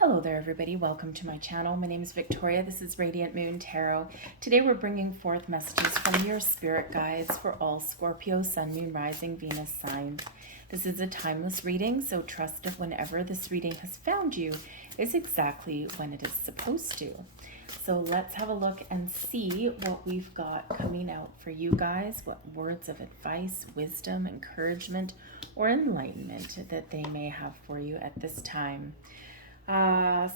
Hello there, everybody. Welcome to my channel. My name is Victoria. This is Radiant Moon Tarot. Today we're bringing forth messages from your spirit guides for all Scorpio, Sun, Moon, Rising, Venus signs. This is a timeless reading, so trust that whenever this reading has found you is exactly when it is supposed to. So let's have a look and see what we've got coming out for you guys, what words of advice, wisdom, encouragement, or enlightenment that they may have for you at this time.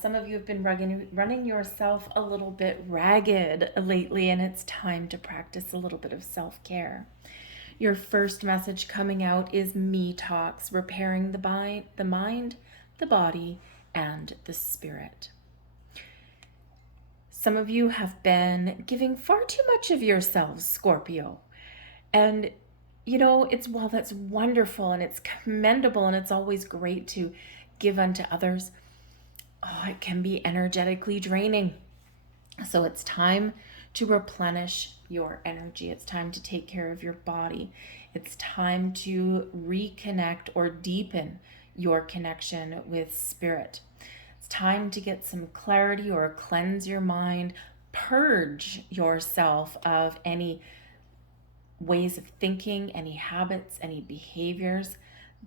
Some of you have been running yourself a little bit ragged lately, and it's time to practice a little bit of self-care. Your first message coming out is Me Talks, repairing the mind, the body, and the spirit. Some of you have been giving far too much of yourselves, Scorpio. And, you know, while that's wonderful and it's commendable and it's always great to give unto others, it can be energetically draining. So it's time to replenish your energy. It's time to take care of your body. It's time to reconnect or deepen your connection with spirit. It's time to get some clarity or cleanse your mind, purge yourself of any ways of thinking, any habits, any behaviors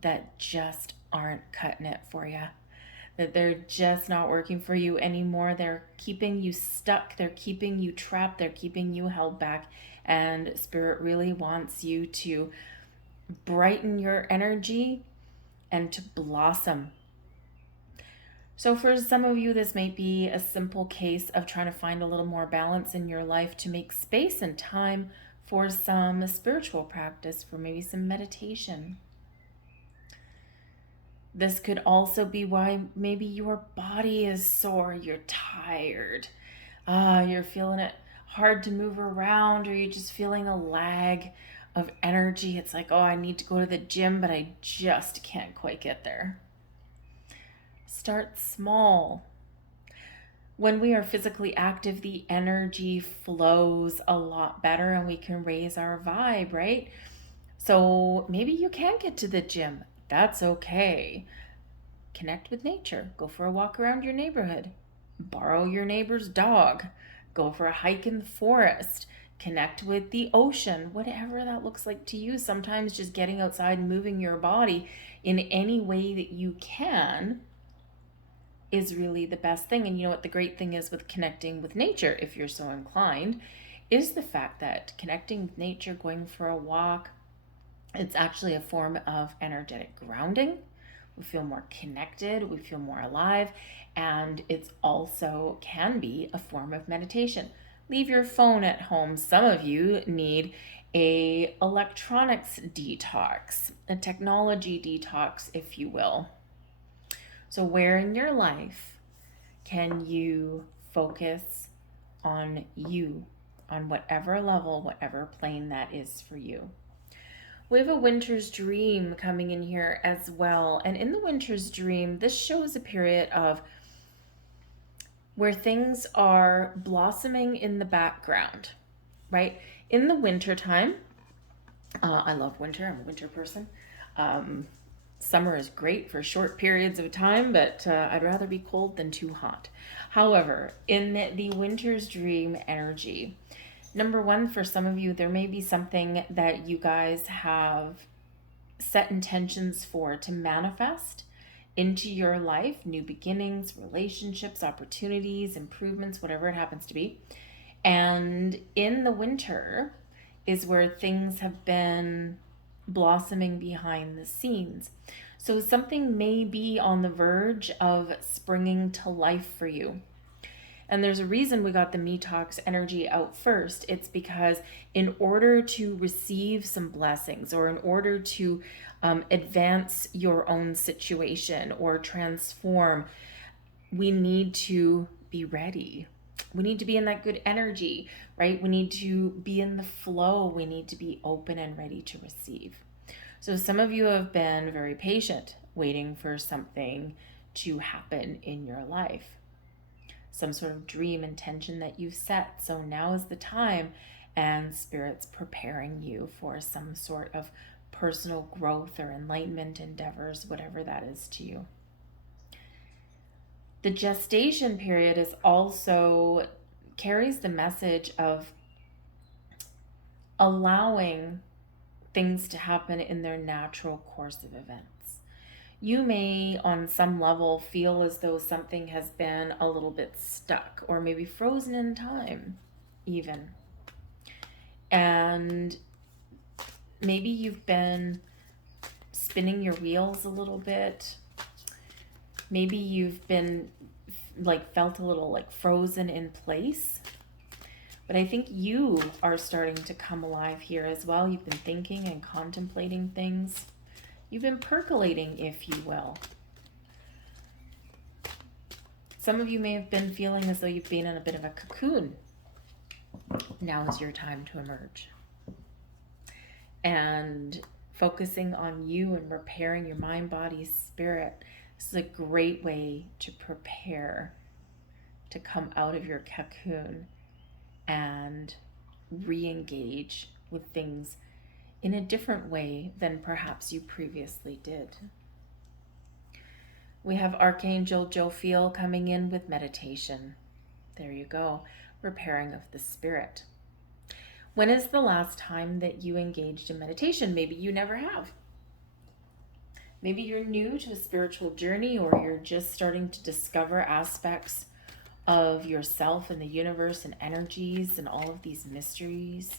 that just aren't cutting it for you. That they're just not working for you anymore. They're keeping you stuck. They're keeping you trapped. They're keeping you held back. And Spirit really wants you to brighten your energy and to blossom. So for some of you, this might be a simple case of trying to find a little more balance in your life to make space and time for some spiritual practice, for maybe some meditation. This could also be why maybe your body is sore, you're tired, you're feeling it hard to move around, or you're just feeling a lag of energy. It's like, I need to go to the gym, but I just can't quite get there. Start small. When we are physically active, the energy flows a lot better and we can raise our vibe, right? So maybe you can't get to the gym. That's okay. Connect with nature. Go for a walk around your neighborhood. Borrow your neighbor's dog. Go for a hike in the forest. Connect with the ocean. Whatever that looks like to you. Sometimes just getting outside and moving your body in any way that you can is really the best thing. And you know what the great thing is with connecting with nature, if you're so inclined, is the fact that connecting with nature, going for a walk, it's actually a form of energetic grounding. We feel more connected, we feel more alive, and it's also can be a form of meditation. Leave your phone at home. Some of you need a electronics detox, a technology detox, if you will. So where in your life can you focus on you, on whatever level, whatever plane that is for you? We have a winter's dream coming in here as well. And in the winter's dream, this shows a period of where things are blossoming in the background, right? In the winter time, I love winter. I'm a winter person. Summer is great for short periods of time, but I'd rather be cold than too hot. However, in the winter's dream energy, number one, for some of you, there may be something that you guys have set intentions for to manifest into your life, new beginnings, relationships, opportunities, improvements, whatever it happens to be. And in the winter is where things have been blossoming behind the scenes. So something may be on the verge of springing to life for you. And there's a reason we got the Me Talks energy out first. It's because in order to receive some blessings, or in order to advance your own situation or transform, we need to be ready. We need to be in that good energy, right? We need to be in the flow. We need to be open and ready to receive. So some of you have been very patient, waiting for something to happen in your life. Some sort of dream intention that you've set. So now is the time, and Spirit's preparing you for some sort of personal growth or enlightenment endeavors, whatever that is to you. The gestation period is also carries the message of allowing things to happen in their natural course of events. You may, on some level, feel as though something has been a little bit stuck or maybe frozen in time, even. And maybe you've been spinning your wheels a little bit. Maybe you've been felt a little frozen in place. But I think you are starting to come alive here as well. You've been thinking and contemplating things. You've been percolating, if you will. Some of you may have been feeling as though you've been in a bit of a cocoon. Now is your time to emerge. And focusing on you and repairing your mind, body, spirit. This is a great way to prepare to come out of your cocoon and re-engage with things in a different way than perhaps you previously did. We have Archangel Jophiel coming in with meditation. There you go, repairing of the spirit. When is the last time that you engaged in meditation? Maybe you never have. Maybe you're new to a spiritual journey, or you're just starting to discover aspects of yourself and the universe and energies and all of these mysteries,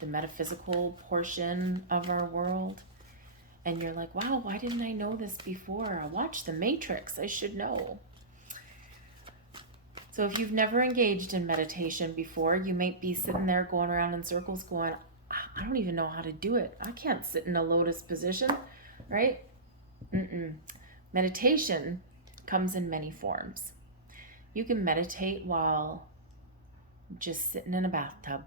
the metaphysical portion of our world. And you're like, wow, why didn't I know this before? I watched The Matrix, I should know. So if you've never engaged in meditation before, you might be sitting there going around in circles going, I don't even know how to do it. I can't sit in a lotus position, right? Meditation comes in many forms. You can meditate while just sitting in a bathtub.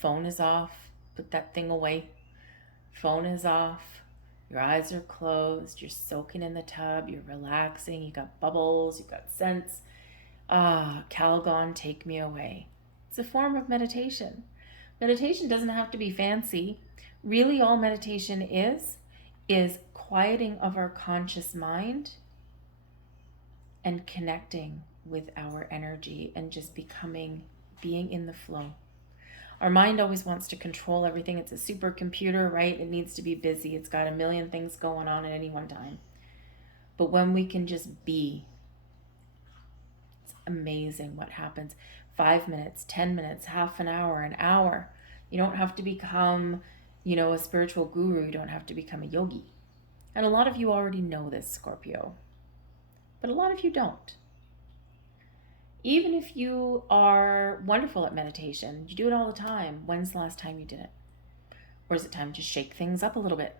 Phone is off, put that thing away. Phone is off, your eyes are closed, you're soaking in the tub, you're relaxing, you got bubbles, you've got scents. Calgon, take me away. It's a form of meditation. Meditation doesn't have to be fancy. Really, all meditation is quieting of our conscious mind and connecting with our energy and just being in the flow. Our mind always wants to control everything. It's a supercomputer, right? It needs to be busy. It's got a million things going on at any one time. But when we can just be, it's amazing what happens. 5 minutes, 10 minutes, half an hour. You don't have to become, a spiritual guru. You don't have to become a yogi. And a lot of you already know this, Scorpio. But a lot of you don't. Even if you are wonderful at meditation, you do it all the time, when's the last time you did it? Or is it time to shake things up a little bit?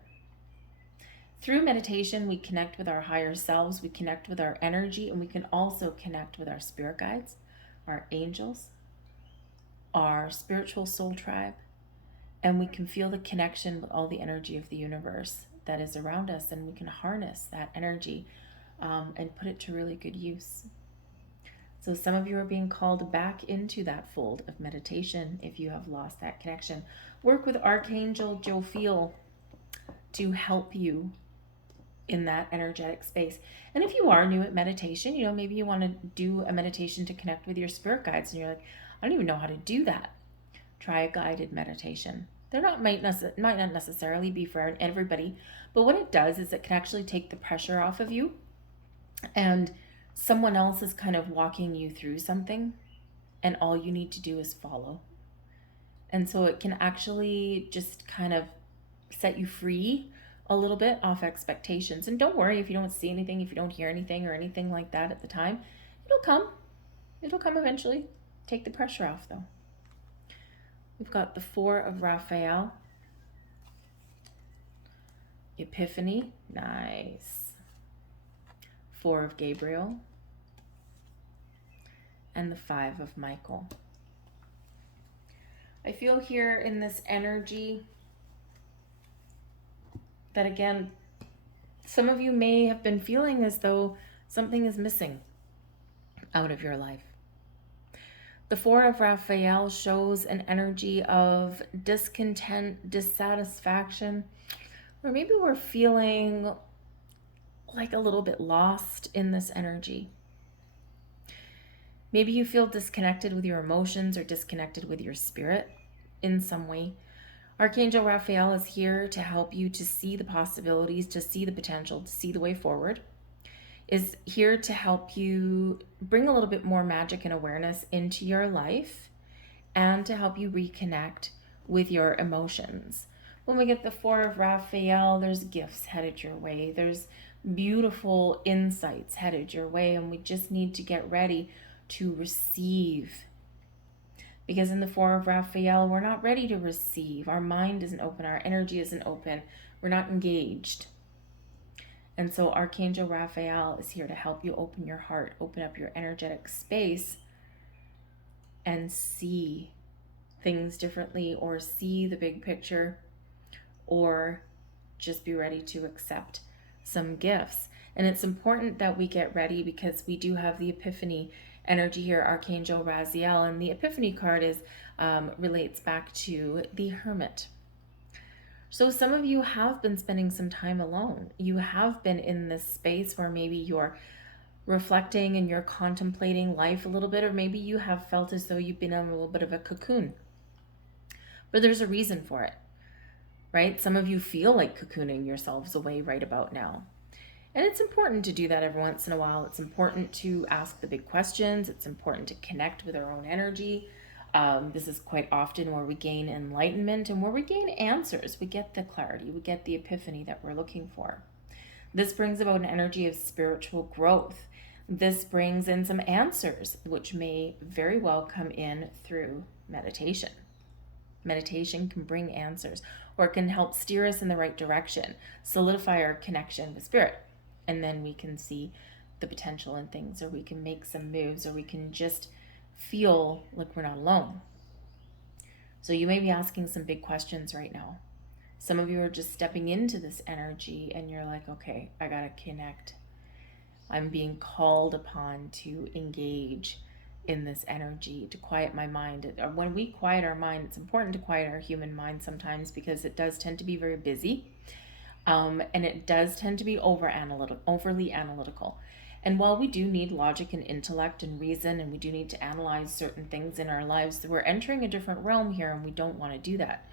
Through meditation, we connect with our higher selves, we connect with our energy, and we can also connect with our spirit guides, our angels, our spiritual soul tribe, and we can feel the connection with all the energy of the universe that is around us, and we can harness that energy and put it to really good use. So some of you are being called back into that fold of meditation if you have lost that connection. Work with Archangel Jophiel to help you in that energetic space. And if you are new at meditation, maybe you want to do a meditation to connect with your spirit guides and you're like, I don't even know how to do that. Try a guided meditation. Might not necessarily be for everybody, but what it does is it can actually take the pressure off of you, and someone else is kind of walking you through something, and all you need to do is follow. And so it can actually just kind of set you free a little bit off expectations. And don't worry if you don't see anything, if you don't hear anything or anything like that at the time. It'll come eventually. Take the pressure off though. We've got the 4 of Raphael. Epiphany, nice. 4 of Gabriel. And the 5 of Michael. I feel here in this energy that, again, some of you may have been feeling as though something is missing out of your life. The 4 of Raphael shows an energy of discontent, dissatisfaction, or maybe we're feeling like a little bit lost in this energy. Maybe you feel disconnected with your emotions or disconnected with your spirit in some way. Archangel Raphael is here to help you to see the possibilities, to see the potential, to see the way forward. Is here to help you bring a little bit more magic and awareness into your life and to help you reconnect with your emotions. When we get the Four of Raphael, there's gifts headed your way. There's beautiful insights headed your way, and we just need to get ready to receive. Because in the Four of Raphael, we're not ready to receive. Our mind isn't open. Our energy isn't open. We're not engaged. And so Archangel Raphael is here to help you open your heart, open up your energetic space, and see things differently, or see the big picture, or just be ready to accept some gifts. And it's important that we get ready because we do have the Epiphany energy here, Archangel Raziel, and the Epiphany card is relates back to the Hermit. So some of you have been spending some time alone. You have been in this space where maybe you're reflecting and you're contemplating life a little bit, or maybe you have felt as though you've been in a little bit of a cocoon. But there's a reason for it, right? Some of you feel like cocooning yourselves away right about now. And it's important to do that every once in a while. It's important to ask the big questions. It's important to connect with our own energy. This is quite often where we gain enlightenment and where we gain answers. We get the clarity, we get the epiphany that we're looking for. This brings about an energy of spiritual growth. This brings in some answers, which may very well come in through meditation. Meditation can bring answers, or it can help steer us in the right direction, solidify our connection with spirit. And then we can see the potential in things, or we can make some moves, or we can just feel like we're not alone. So you may be asking some big questions right now. Some of you are just stepping into this energy and you're like, okay, I gotta connect. I'm being called upon to engage in this energy, to quiet my mind. When we quiet our mind, it's important to quiet our human mind sometimes, because it does tend to be very busy. And it does tend to be overly analytical. And while we do need logic and intellect and reason, and we do need to analyze certain things in our lives, we're entering a different realm here, and we don't want to do that,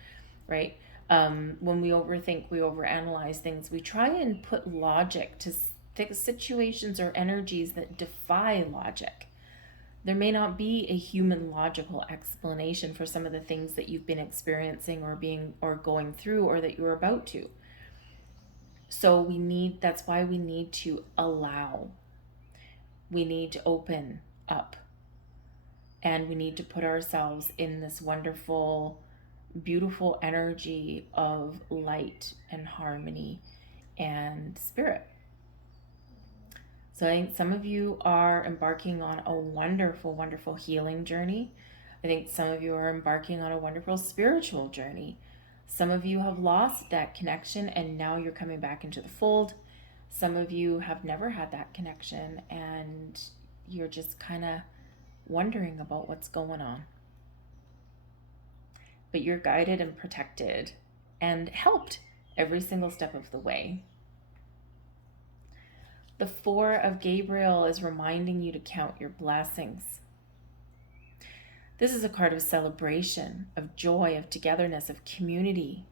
right? When we overthink, we overanalyze things, we try and put logic to situations or energies that defy logic. There may not be a human logical explanation for some of the things that you've been experiencing or going through, or that you're about to. So that's why we need to allow. We need to open up, and we need to put ourselves in this wonderful, beautiful energy of light and harmony and spirit. So I think some of you are embarking on a wonderful, wonderful healing journey. I think some of you are embarking on a wonderful spiritual journey. Some of you have lost that connection and now you're coming back into the fold. Some of you have never had that connection and you're just kind of wondering about what's going on. But you're guided and protected and helped every single step of the way. The Four of Gabriel is reminding you to count your blessings. This is a card of celebration, of joy, of togetherness, of community.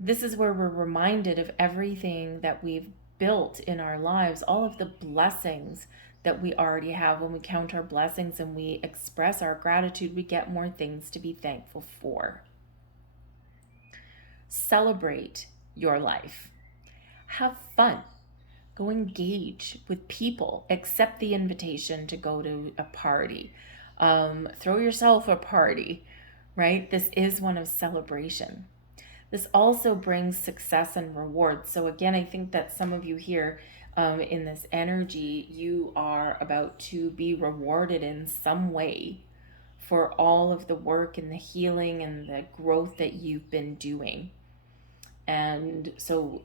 This is where we're reminded of everything that we've built in our lives, all of the blessings that we already have. When we count our blessings and we express our gratitude, we get more things to be thankful for. Celebrate your life. Have fun. Go engage with people. Accept the invitation to go to a party. Throw yourself a party, right? This is one of celebration. This also brings success and reward. So again, I think that some of you here in this energy, you are about to be rewarded in some way for all of the work and the healing and the growth that you've been doing. And so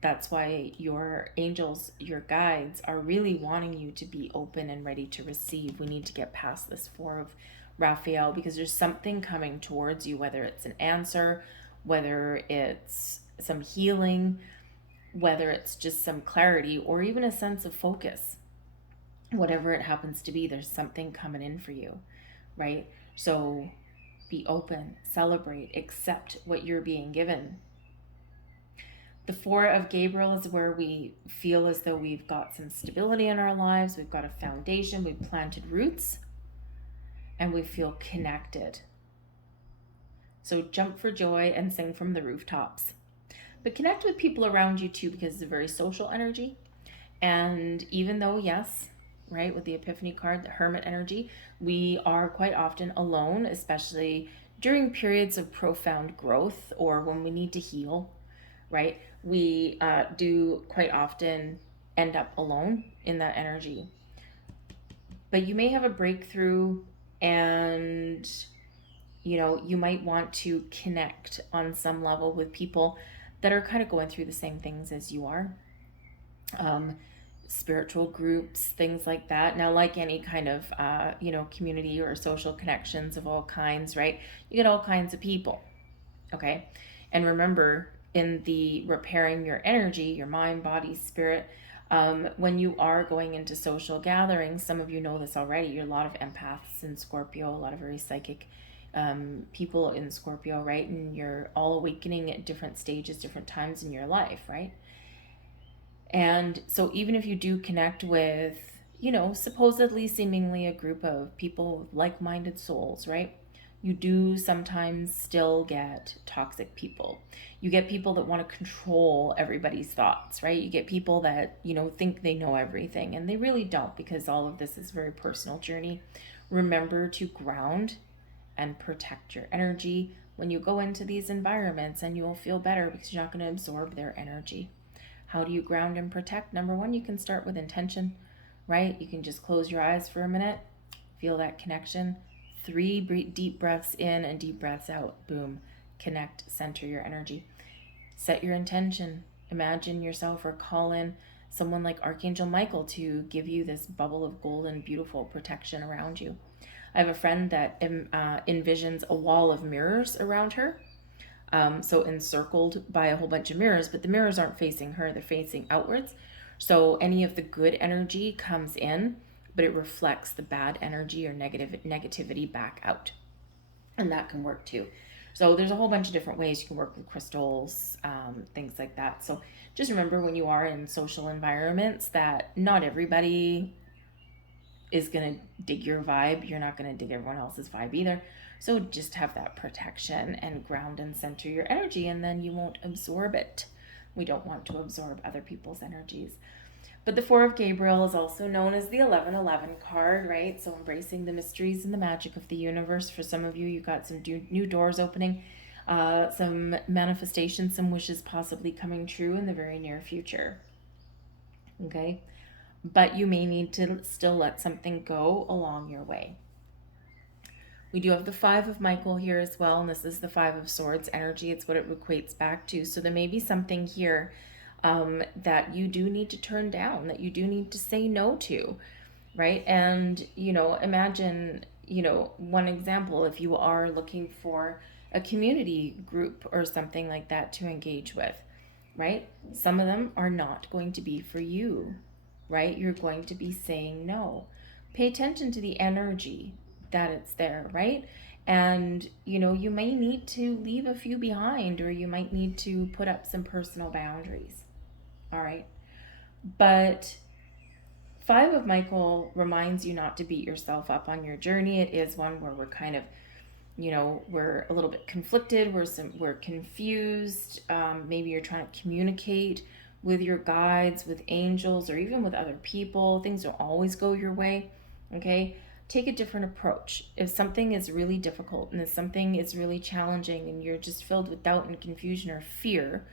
that's why your angels, your guides, are really wanting you to be open and ready to receive. We need to get past this Four of Raphael, because there's something coming towards you, whether it's an answer, whether it's some healing, whether it's just some clarity, or even a sense of focus. whatever it happens to be, there's something coming in for you, right? So be open, celebrate, accept what you're being given. The Four of Gabriel is where we feel as though we've got some stability in our lives, we've got a foundation, we've planted roots, and we feel connected. So jump for joy and sing from the rooftops. But connect with people around you too, because it's a very social energy. And even though, yes, right, with the Epiphany card, the Hermit energy, we are quite often alone, especially during periods of profound growth or when we need to heal, right? We do quite often end up alone in that energy. But you may have a breakthrough, and you might want to connect on some level with people that are kind of going through the same things as you are. Um, Spiritual groups, things like that. Now, like any kind of, community or social connections of all kinds, right? You get all kinds of people, okay? And remember, in the repairing your energy, your mind, body, spirit, when you are going into social gatherings, some of you know this already, you're a lot of empaths in Scorpio, a lot of very psychic people in Scorpio, right? And you're all awakening at different stages, different times in your life, right? And so even if you do connect with, supposedly seemingly a group of people with like-minded souls, right? You do sometimes still get toxic people. You get people that want to control everybody's thoughts, right? You get people that, think they know everything, and they really don't, because all of this is a very personal journey. Remember to ground and protect your energy when you go into these environments, and you will feel better because you're not going to absorb their energy. How do you ground and protect? Number one, you can start with intention, right? You can just close your eyes for a minute, feel that connection. 3 deep breaths in and deep breaths out. Boom. Connect, center your energy. Set your intention. Imagine yourself, or call in someone like Archangel Michael to give you this bubble of golden, beautiful protection around you. I have a friend that envisions a wall of mirrors around her. So encircled by a whole bunch of mirrors, but the mirrors aren't facing her, they're facing outwards. So any of the good energy comes in, but it reflects the bad energy or negativity back out. And that can work too. So there's a whole bunch of different ways you can work with crystals, things like that. So just remember, when you are in social environments, that not everybody is going to dig your vibe. You're not going to dig everyone else's vibe either. So just have that protection and ground and center your energy, and then you won't absorb it. We don't want to absorb other people's energies. But the Four of Gabriel is also known as the 1111 card, right? So embracing the mysteries and the magic of the universe. For some of you, you got some new doors opening, some manifestations, some wishes possibly coming true in the very near future. Okay? But you may need to still let something go along your way. We do have the Five of Michael here as well, and this is the Five of Swords energy. It's what it equates back to. So there may be something here that you do need to turn down, that you do need to say no to, right? And, imagine, one example, if you are looking for a community group or something like that to engage with, right? Some of them are not going to be for you, right? You're going to be saying no. Pay attention to the energy that it's there, right? And, you may need to leave a few behind, or you might need to put up some personal boundaries, all right? But Five of Michael reminds you not to beat yourself up on your journey. It is one where we're kind of, we're a little bit conflicted, we're confused. Maybe you're trying to communicate with your guides, with angels, or even with other people. Things don't always go your way, okay? Take a different approach. If something is really difficult, and if something is really challenging, and you're just filled with doubt and confusion or fear,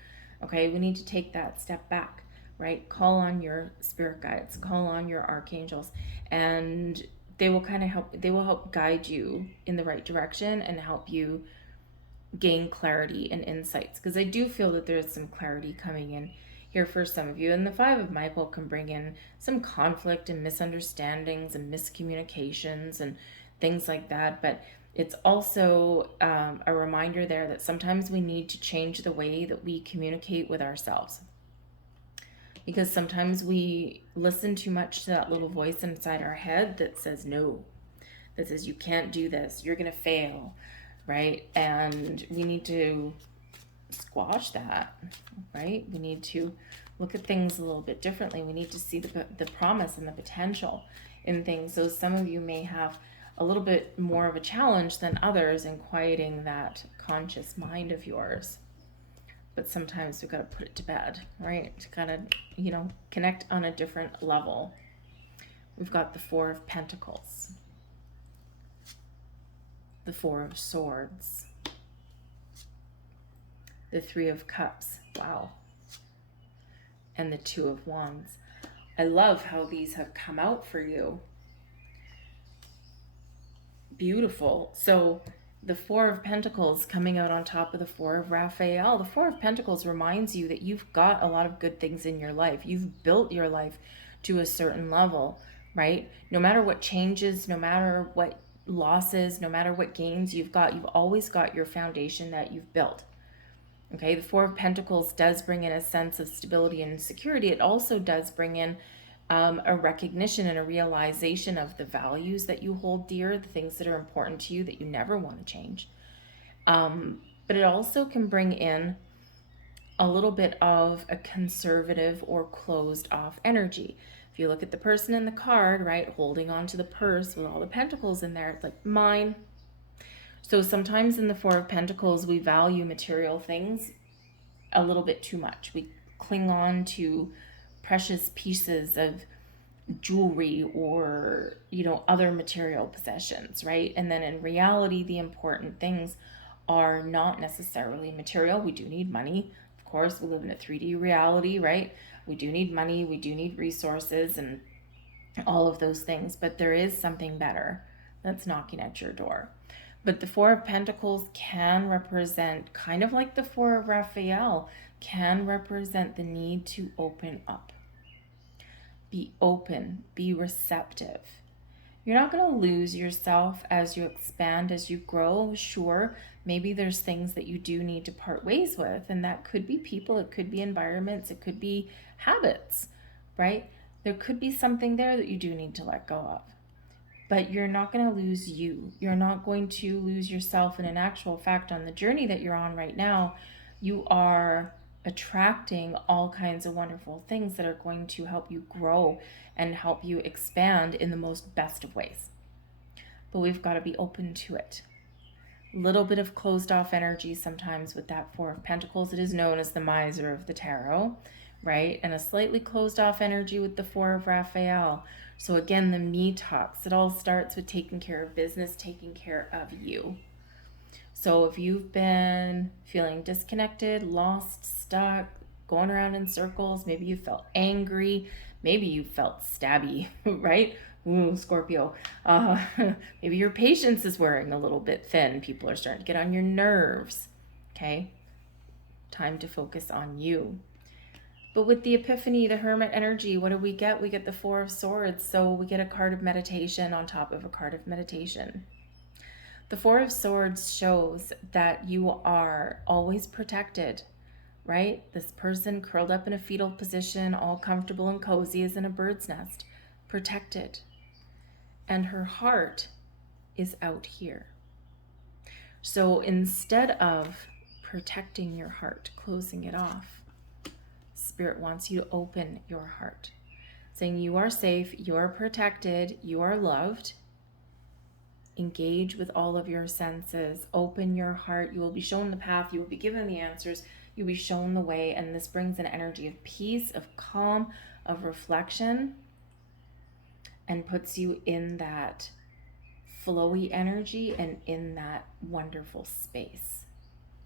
okay, we need to take that step back, right? Call on your spirit guides, call on your archangels, and they will help guide you in the right direction and help you gain clarity and insights. Because I do feel that there's some clarity coming in here for some of you. And the Five of Michael can bring in some conflict and misunderstandings and miscommunications and things like that. But it's also a reminder there that sometimes we need to change the way that we communicate with ourselves. because sometimes we listen too much to that little voice inside our head that says no, that says you can't do this, you're going to fail, right? And we need to squash that, right? We need to look at things a little bit differently. We need to see the promise and the potential in things. So some of you may have a little bit more of a challenge than others in quieting that conscious mind of yours. But sometimes we've got to put it to bed, right? To kind of, you know, connect on a different level. We've got the Four of Pentacles, the Four of Swords, the Three of Cups, wow, and the Two of Wands. I love how these have come out for you. Beautiful. So the Four of Pentacles coming out on top of the Four of Raphael. The Four of Pentacles reminds you that you've got a lot of good things in your life. You've built your life to a certain level, right? No matter what changes, no matter what losses, no matter what gains you've always got your foundation that you've built. Okay, the Four of Pentacles does bring in a sense of stability and security. It also does bring in a recognition and a realization of the values that you hold dear, the things that are important to you that you never want to change. But it also can bring in a little bit of a conservative or closed off energy. If you look at the person in the card, right, holding on to the purse with all the pentacles in there, it's like mine. So sometimes in the Four of Pentacles, we value material things a little bit too much. We cling on to precious pieces of jewelry or, you know, other material possessions, right? And then in reality, the important things are not necessarily material. We do need money. Of course, we live in a 3D reality, right? We do need money. We do need resources and all of those things. But there is something better that's knocking at your door. But the Four of Pentacles can represent, kind of like the Four of Raphael, can represent the need to open up. Be open, be receptive. You're not going to lose yourself as you expand, as you grow. Sure, maybe there's things that you do need to part ways with, and that could be people, it could be environments, it could be habits, right? There could be something there that you do need to let go of. But you're not going to lose you. You're not going to lose yourself. And in actual fact, on the journey that you're on right now, you are attracting all kinds of wonderful things that are going to help you grow and help you expand in the most best of ways. But we've got to be open to it. A little bit of closed off energy sometimes with that Four of Pentacles. It is known as the miser of the tarot, right? And a slightly closed off energy with the Four of Raphael. So again, the me talks. It all starts with taking care of business, taking care of you. So if you've been feeling disconnected, lost, stuck, going around in circles, maybe you felt angry, maybe you felt stabby, right? Ooh, Scorpio. Maybe your patience is wearing a little bit thin. People are starting to get on your nerves. Okay? Time to focus on you. But with the Epiphany, the Hermit energy, what do we get? We get the Four of Swords. So we get a card of meditation on top of a card of meditation. The Four of Swords shows that you are always protected, right? This person curled up in a fetal position, all comfortable and cozy as in a bird's nest, protected. And her heart is out here. So instead of protecting your heart, closing it off, Spirit wants you to open your heart, saying you are safe, you are protected, you are loved. Engage with all of your senses, open your heart. You will be shown the path, you will be given the answers, you'll be shown the way, and this brings an energy of peace, of calm, of reflection, and puts you in that flowy energy and in that wonderful space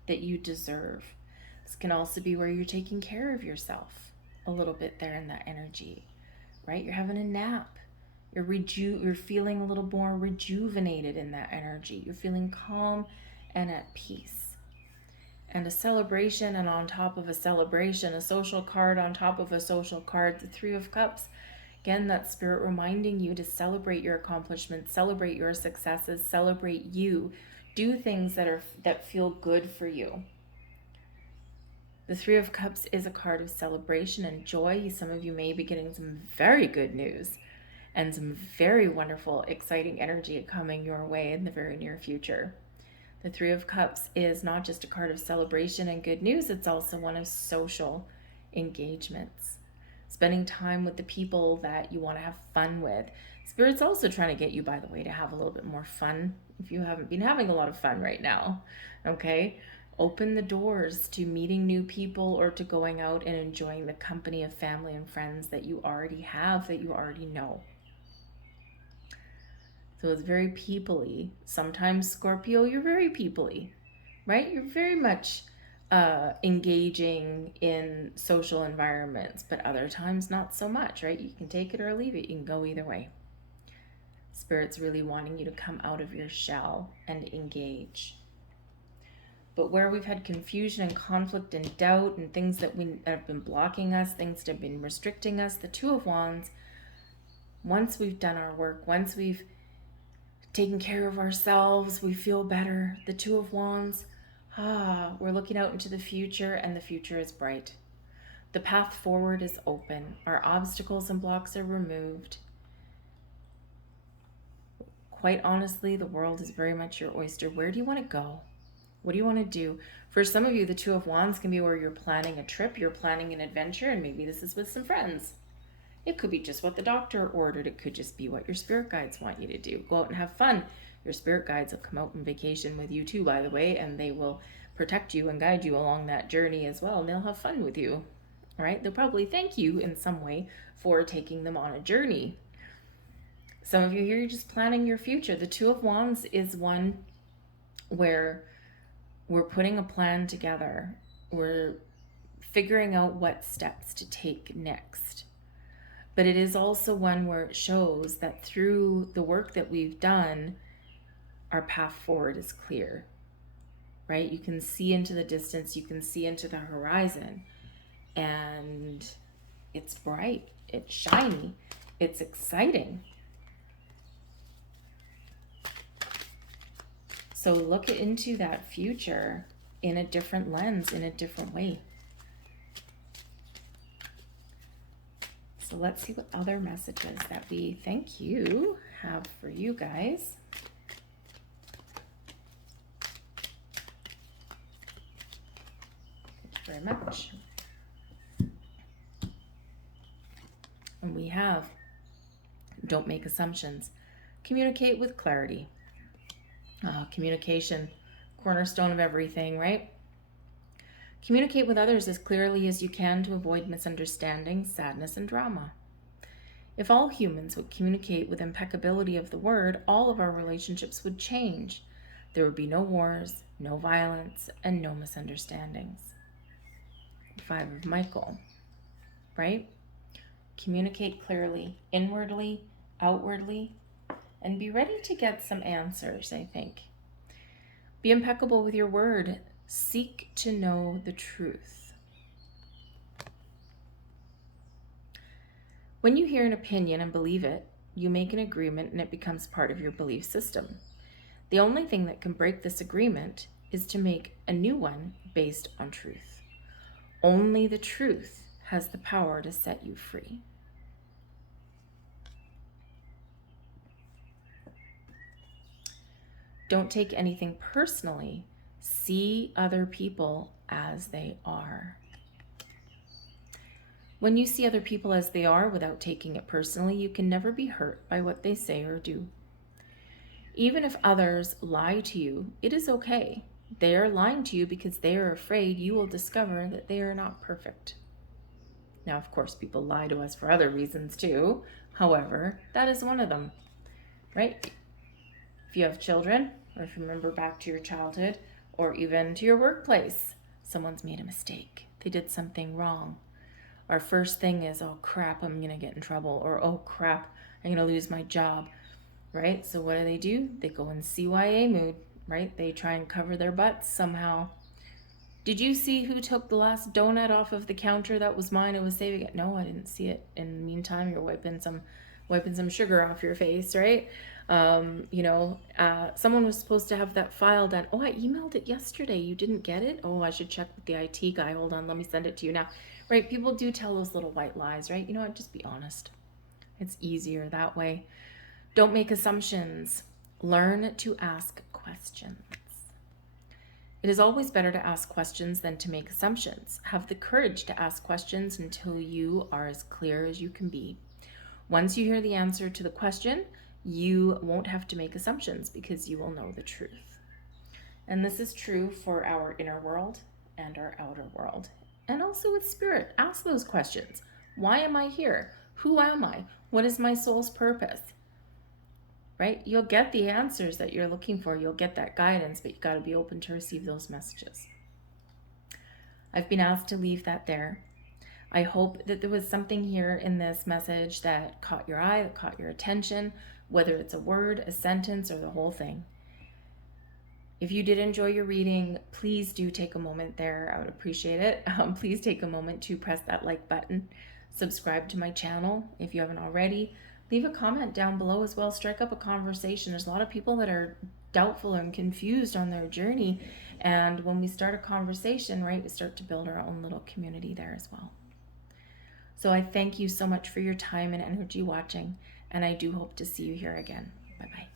that you deserve. This can also be where you're taking care of yourself a little bit there in that energy, right? You're having a nap. You're feeling a little more rejuvenated in that energy. You're feeling calm and at peace. And a celebration, and on top of a celebration, a social card on top of a social card, the Three of Cups. Again, that Spirit reminding you to celebrate your accomplishments, celebrate your successes, celebrate you. Do things that feel good for you. The Three of Cups is a card of celebration and joy. Some of you may be getting some very good news and some very wonderful, exciting energy coming your way in the very near future. The Three of Cups is not just a card of celebration and good news, it's also one of social engagements. Spending time with the people that you want to have fun with. Spirit's also trying to get you, by the way, to have a little bit more fun if you haven't been having a lot of fun right now. Okay? Open the doors to meeting new people or to going out and enjoying the company of family and friends that you already have, that you already know. So it's very people-y. Sometimes, Scorpio, you're very people-y, right? You're very much engaging in social environments, but other times not so much, right? You can take it or leave it. You can go either way. Spirit's really wanting you to come out of your shell and engage. But where we've had confusion and conflict and doubt and things that have been blocking us, things that have been restricting us, the Two of Wands, once we've done our work, once we've taken care of ourselves, we feel better. The Two of Wands, we're looking out into the future, and the future is bright. The path forward is open. Our obstacles and blocks are removed. Quite honestly, the world is very much your oyster. Where do you want to go? What do you want to do? For some of you, the Two of Wands can be where you're planning a trip, you're planning an adventure, and maybe this is with some friends. It could be just what the doctor ordered. It could just be what your spirit guides want you to do. Go out and have fun. Your spirit guides will come out on vacation with you too, by the way, and they will protect you and guide you along that journey as well, and they'll have fun with you, right? They'll probably thank you in some way for taking them on a journey. Some of you here, you're just planning your future. The Two of Wands is one where we're putting a plan together. We're figuring out what steps to take next. But it is also one where it shows that through the work that we've done, our path forward is clear, right? You can see into the distance, you can see into the horizon, and it's bright, it's shiny, it's exciting. So look into that future in a different lens, in a different way. So let's see what other messages that we, thank you, have for you guys. Thank you very much. And we have, don't make assumptions. Communicate with clarity. Communication, cornerstone of everything, right? Communicate with others as clearly as you can to avoid misunderstanding, sadness, and drama. If all humans would communicate with impeccability of the word, all of our relationships would change. There would be no wars, no violence, and no misunderstandings. Five of Michael, right? Communicate clearly, inwardly, outwardly, and be ready to get some answers, I think. Be impeccable with your word. Seek to know the truth. When you hear an opinion and believe it, you make an agreement and it becomes part of your belief system. The only thing that can break this agreement is to make a new one based on truth. Only the truth has the power to set you free. Don't take anything personally. See other people as they are. When you see other people as they are without taking it personally, you can never be hurt by what they say or do. Even if others lie to you, it is okay. They are lying to you because they are afraid you will discover that they are not perfect. Now, of course, people lie to us for other reasons too. However, that is one of them, right? If you have children, or if you remember back to your childhood, or even to your workplace, someone's made a mistake. They did something wrong. Our first thing is, oh crap, I'm gonna get in trouble, or oh crap, I'm gonna lose my job, right? So what do? They go in CYA mood, right? They try and cover their butts somehow. Did you see who took the last donut off of the counter? That was mine. I was saving it. No, I didn't see it. In the meantime, you're wiping some sugar off your face, right? Someone was supposed to have that file done. Oh, I emailed it yesterday. You didn't get it? Oh, I should check with the IT guy. Hold on, let me send it to you now. Right? People do tell those little white lies, right? You know what? Just be honest. It's easier that way. Don't make assumptions. Learn to ask questions. It is always better to ask questions than to make assumptions. Have the courage to ask questions until you are as clear as you can be. Once you hear the answer to the question, you won't have to make assumptions because you will know the truth. And this is true for our inner world and our outer world. And also with spirit, ask those questions. Why am I here? Who am I? What is my soul's purpose? Right? You'll get the answers that you're looking for. You'll get that guidance, but you got to be open to receive those messages. I've been asked to leave that there. I hope that there was something here in this message that caught your eye, that caught your attention, whether it's a word, a sentence, or the whole thing. If you did enjoy your reading, please do take a moment there. I would appreciate it. Please take a moment to press that like button. Subscribe to my channel if you haven't already. Leave a comment down below as well. Strike up a conversation. There's a lot of people that are doubtful and confused on their journey. And when we start a conversation, right, we start to build our own little community there as well. So I thank you so much for your time and energy watching, and I do hope to see you here again. Bye-bye.